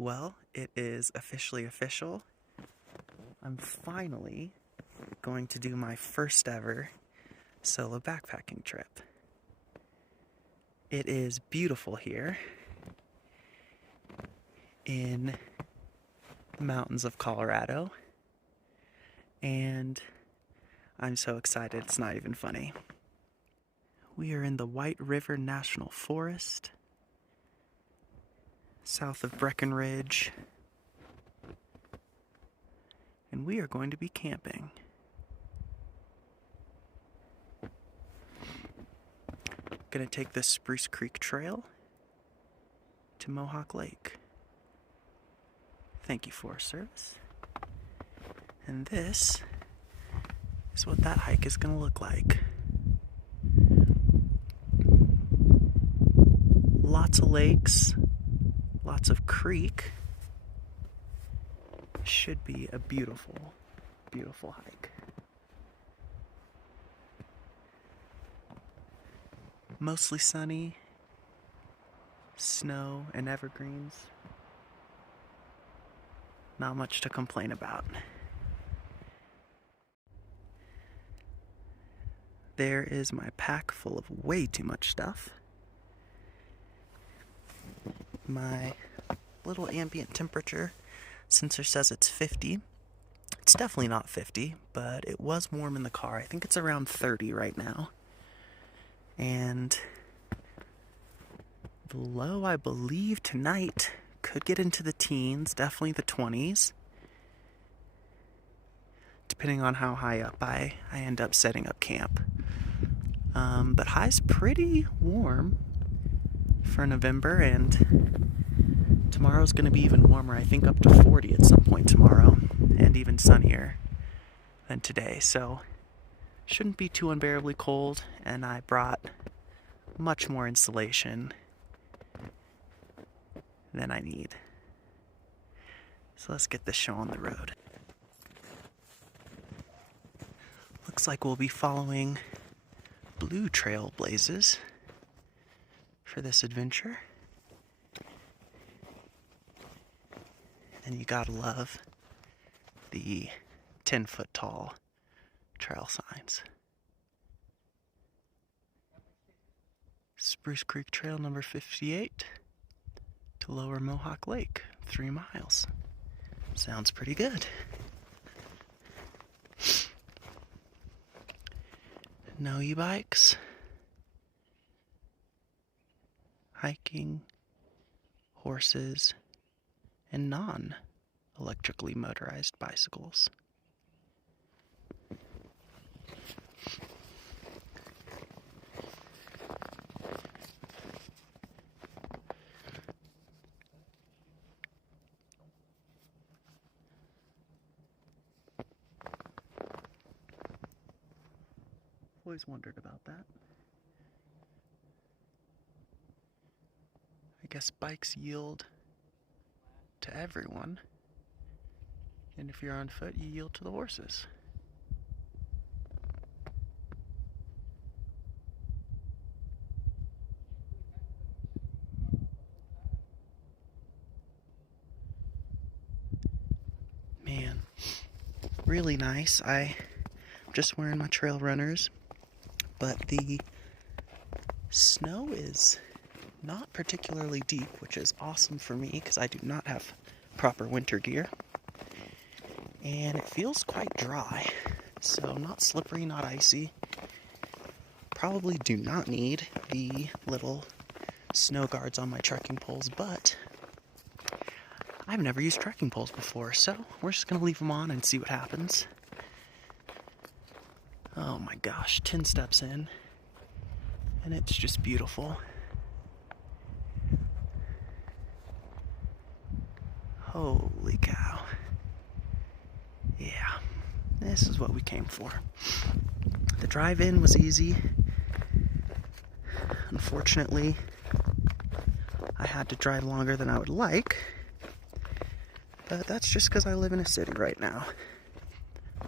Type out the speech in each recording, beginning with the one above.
Well, it is officially official. I'm finally going to do my first ever solo backpacking trip. It is beautiful here in the mountains of Colorado, and I'm so excited it's not even funny. We are in the White River National Forest, south of Breckenridge, and we are going to be camping. Gonna take the Spruce Creek Trail to Mohawk Lake. Thank you, Forest Service. And this is what that hike is gonna look like. Lots of lakes, lots of creek. Should be a beautiful, beautiful hike. Mostly sunny, snow and evergreens. Not much to complain about. There is my pack full of way too much stuff. My little ambient temperature sensor says it's 50. It's definitely not 50, but it was warm in the car. I think it's around 30 right now. And the low, I believe, tonight could get into the teens, definitely the 20s. Depending on how high up I end up setting up camp. But high's pretty warm for November, and tomorrow's going to be even warmer. I think up to 40 at some point tomorrow, and even sunnier than today. So shouldn't be too unbearably cold, and I brought much more insulation than I need. So let's get this show on the road. Looks like we'll be following blue trailblazes for this adventure. And you gotta love the 10-foot tall trail signs. Spruce Creek Trail number 58 to Lower Mohawk Lake, 3 miles. Sounds pretty good. No e-bikes, hiking, horses, and non-electrically motorized bicycles. Always wondered about that. I guess bikes yield to everyone, and if you're on foot, you yield to the horses. Man, really nice. I'm just wearing my trail runners, but the snow is not particularly deep, which is awesome for me because I do not have proper winter gear. And it feels quite dry, so not slippery, not icy. Probably do not need the little snow guards on my trekking poles, but I've never used trekking poles before, so we're just gonna leave them on and see what happens. Oh my gosh, 10 steps in, and it's just beautiful. Holy cow. Yeah, this is what we came for. The drive in was easy. Unfortunately, I had to drive longer than I would like, but that's just because I live in a city right now.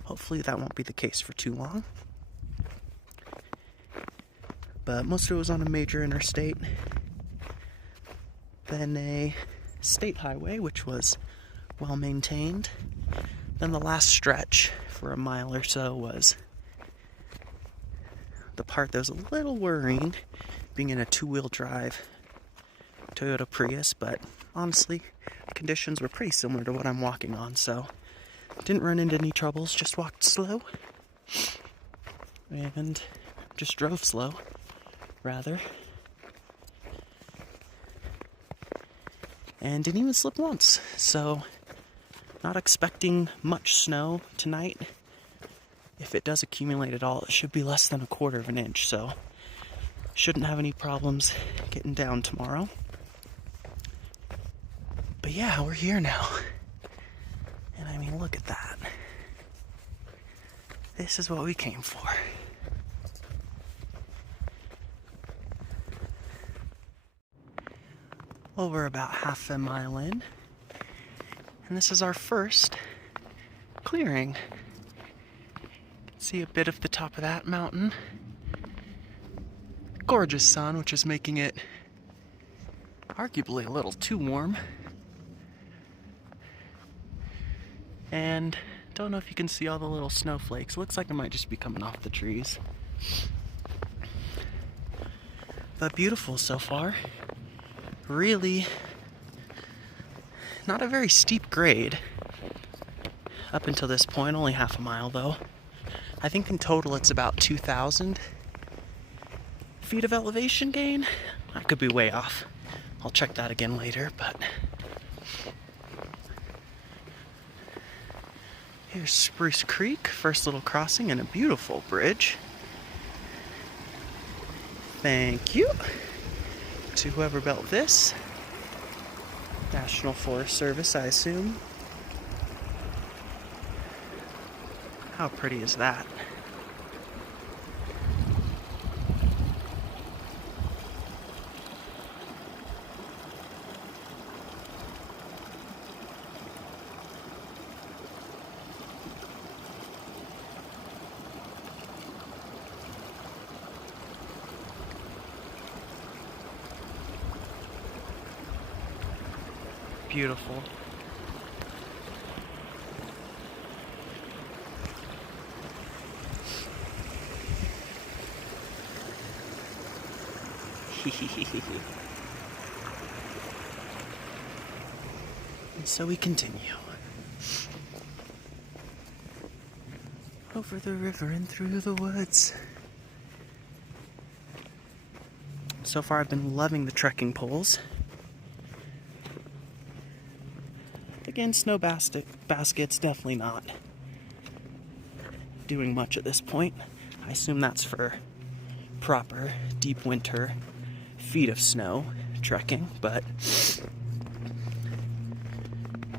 Hopefully that won't be the case for too long. But most of it was on a major interstate, then a state highway, which was well maintained. Then the last stretch for a mile or so was the part that was a little worrying, being in a two-wheel drive Toyota Prius, but honestly, the conditions were pretty similar to what I'm walking on, so didn't run into any troubles, just walked slow, and just drove slow, rather. And didn't even slip once, so not expecting much snow tonight. If it does accumulate at all, it should be less than 1/4 of an inch, so shouldn't have any problems getting down tomorrow. But yeah, we're here now. And I mean, look at that. This is what we came for. Well, we're about half a mile in, and this is our first clearing. You can see a bit of the top of that mountain. Gorgeous sun, which is making it arguably a little too warm. And don't know if you can see all the little snowflakes. Looks like it might just be coming off the trees. But beautiful so far. Really not a very steep grade up until this point, only half a mile though. I think in total it's about 2,000 feet of elevation gain. I could be way off. I'll check that again later, but here's Spruce Creek, first little crossing, and a beautiful bridge. Thank you to whoever built this. National Forest Service, I assume. How pretty is that? Beautiful. And so we continue. Over the river and through the woods. So far I've been loving the trekking poles. Again, snow baskets definitely not doing much at this point. I assume that's for proper deep winter feet of snow trekking, but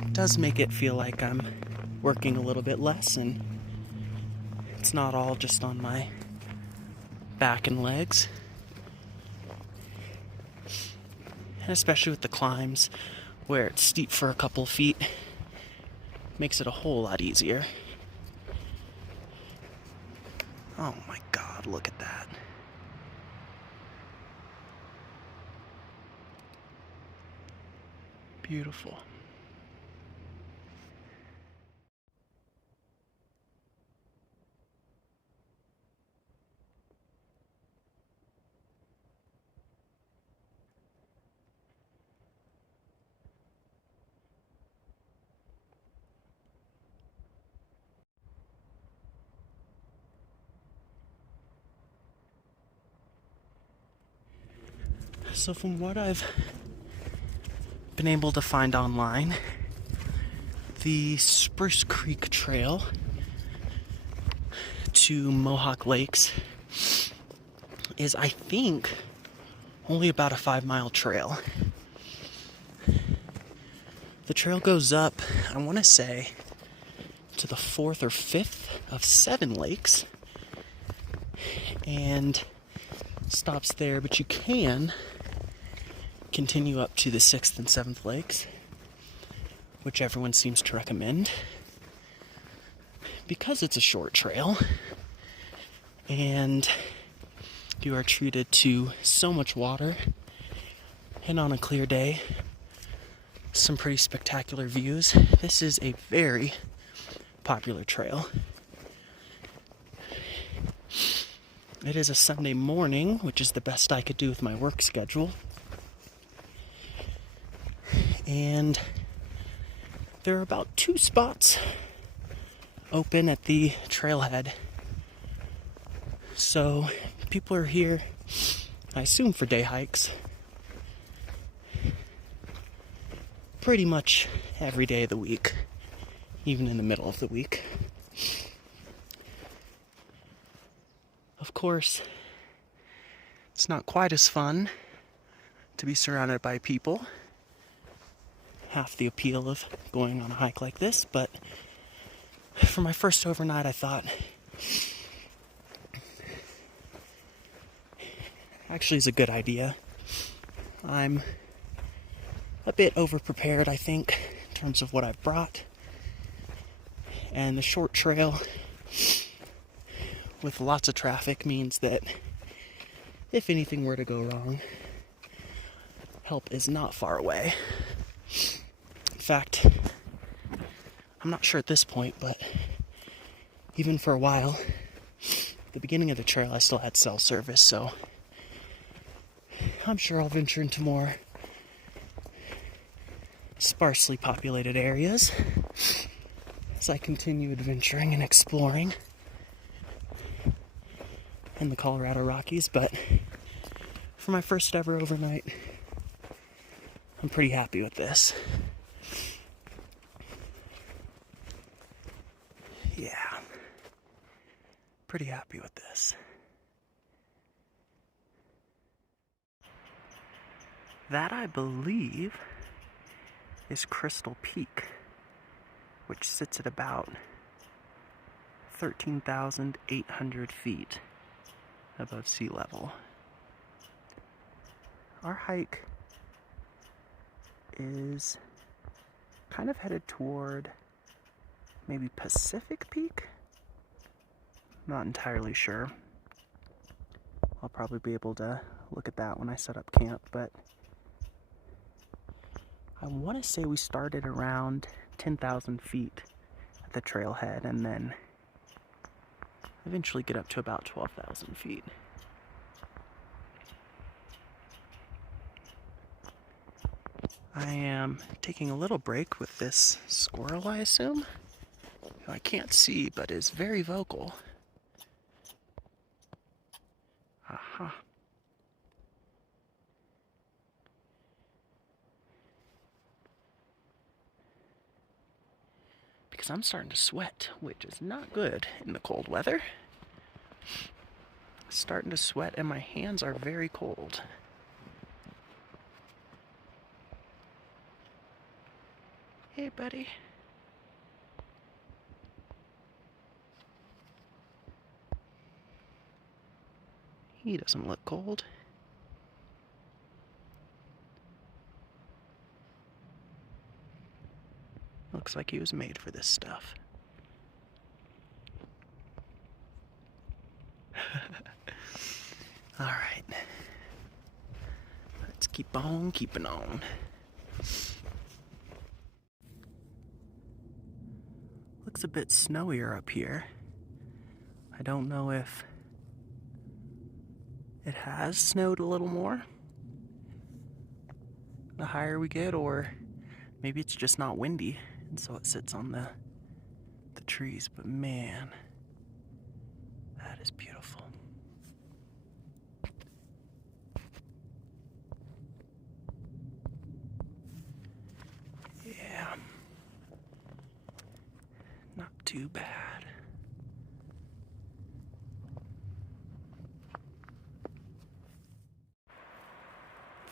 it does make it feel like I'm working a little bit less and it's not all just on my back and legs. And especially with the climbs where it's steep for a couple feet, makes it a whole lot easier. Oh my God, look at that. Beautiful. So from what I've been able to find online, the Spruce Creek Trail to Mohawk Lakes is, I think, only about a 5-mile trail. The trail goes up, I want to say, to the 4th or 5th of 7 lakes and stops there, but you can continue up to the 6th and 7th lakes, which everyone seems to recommend because it's a short trail and you are treated to so much water, and on a clear day some pretty spectacular views. This is a very popular trail. It is a Sunday morning, which is the best I could do with my work schedule. And there are about 2 spots open at the trailhead. So people are here, I assume, for day hikes. Pretty much every day of the week, even in the middle of the week. Of course, it's not quite as fun to be surrounded by people. Half the appeal of going on a hike like this, but for my first overnight, I thought, actually, it's a good idea. I'm a bit overprepared, I think, in terms of what I've brought. And the short trail with lots of traffic means that if anything were to go wrong, help is not far away. In fact, I'm not sure at this point, but even for a while, the beginning of the trail, I still had cell service, so I'm sure I'll venture into more sparsely populated areas as I continue adventuring and exploring in the Colorado Rockies. But for my first ever overnight, I'm pretty happy with this. Yeah, pretty happy with this. That, I believe, is Crystal Peak, which sits at about 13,800 feet above sea level. Our hike is kind of headed toward maybe Pacific Peak? Not entirely sure. I'll probably be able to look at that when I set up camp, but I want to say we started around 10,000 feet at the trailhead and then eventually get up to about 12,000 feet. I am taking a little break with this squirrel, I assume, who I can't see but is very vocal. Aha. Because I'm starting to sweat, which is not good in the cold weather. Starting to sweat and my hands are very cold. Hey, buddy. He doesn't look cold. Looks like he was made for this stuff. All right. Let's keep on keeping on. Looks a bit snowier up here. I don't know if it has snowed a little more the higher we get, or maybe it's just not windy and so it sits on the trees. But man, that is beautiful. Yeah, not too bad.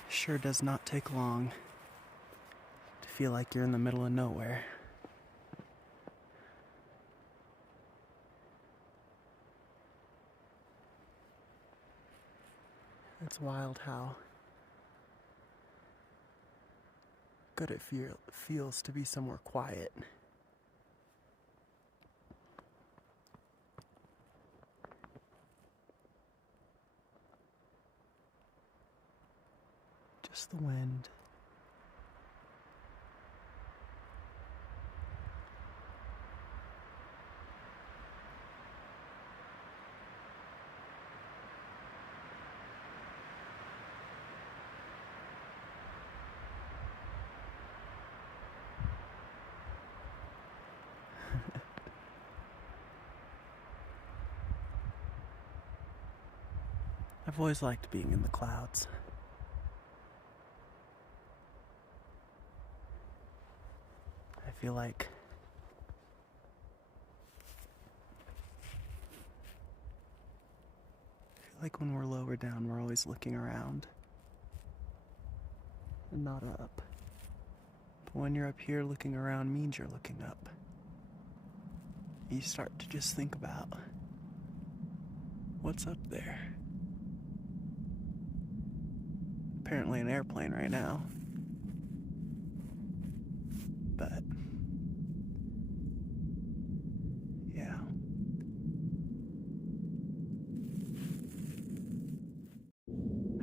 Sure does not take long to feel like you're in the middle of nowhere. It's wild how good it feels to be somewhere quiet. Just the wind. I've always liked being in the clouds. I feel like when we're lower down, we're always looking around and not up. But when you're up here, looking around means you're looking up. You start to just think about what's up there. Apparently an airplane right now. But yeah.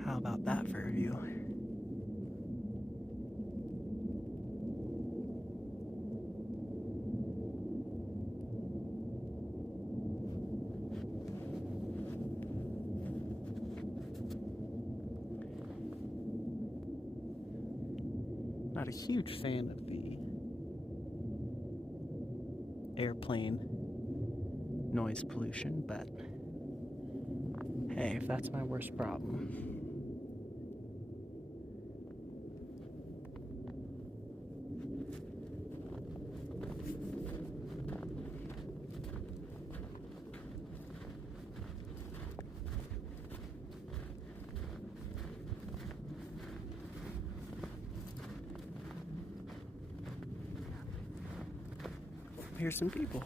How about that for a view? Not a huge fan of the airplane noise pollution, but hey, if that's my worst problem. Here's some people.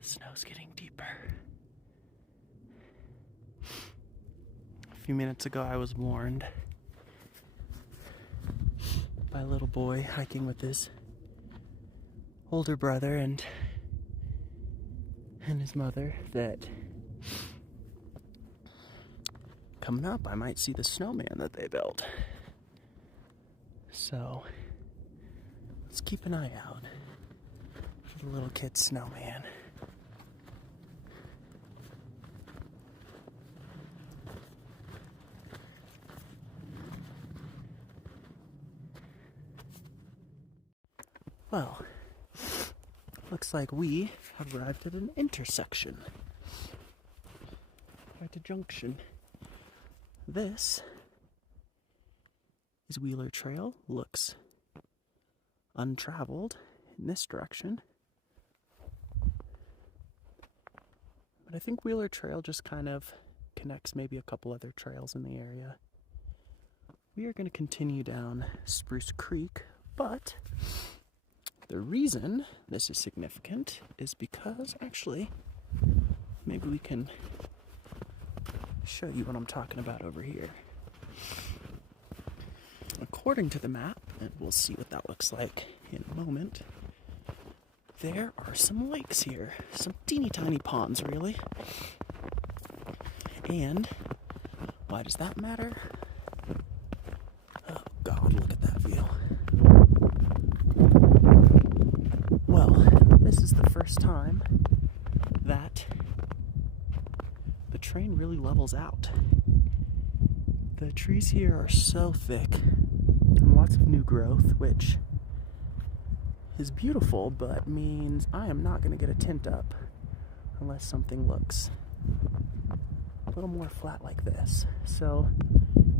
The snow's getting deeper. A few minutes ago I was warned by a little boy hiking with his older brother and his mother that coming up I might see the snowman that they built. So, let's keep an eye out for the little kid's snowman. Well, looks like we have arrived at an intersection. Quite a junction. This is Wheeler Trail. Looks untraveled in this direction. But I think Wheeler Trail just kind of connects maybe a couple other trails in the area. We are going to continue down Spruce Creek, but the reason this is significant is because actually maybe we can show you what I'm talking about over here. According to the map, and we'll see what that looks like in a moment, there are some lakes here. Some teeny tiny ponds, really. And why does that matter? Oh God, look at that view. Well, this is the first time that the train really levels out. The trees here are so thick and lots of new growth, which is beautiful, but means I am not going to get a tint up unless something looks a little more flat like this. So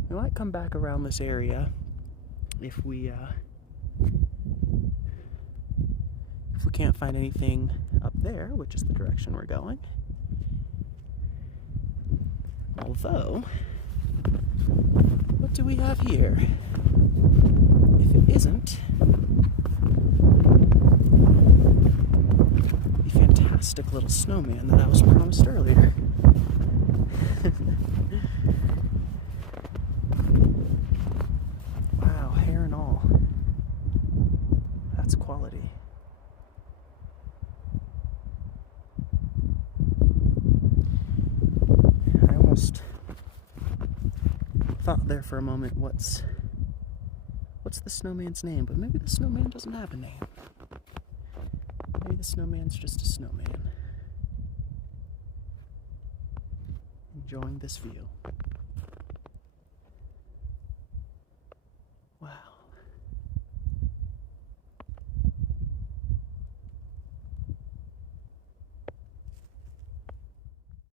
we might come back around this area if we can't find anything up there, which is the direction we're going. Although, what do we have here? If it isn't the fantastic little snowman that I was promised earlier. Wow, hair and all. That's quality. I almost thought there for a moment, what's the snowman's name? But maybe the snowman doesn't have a name. Maybe the snowman's just a snowman. Enjoying this view.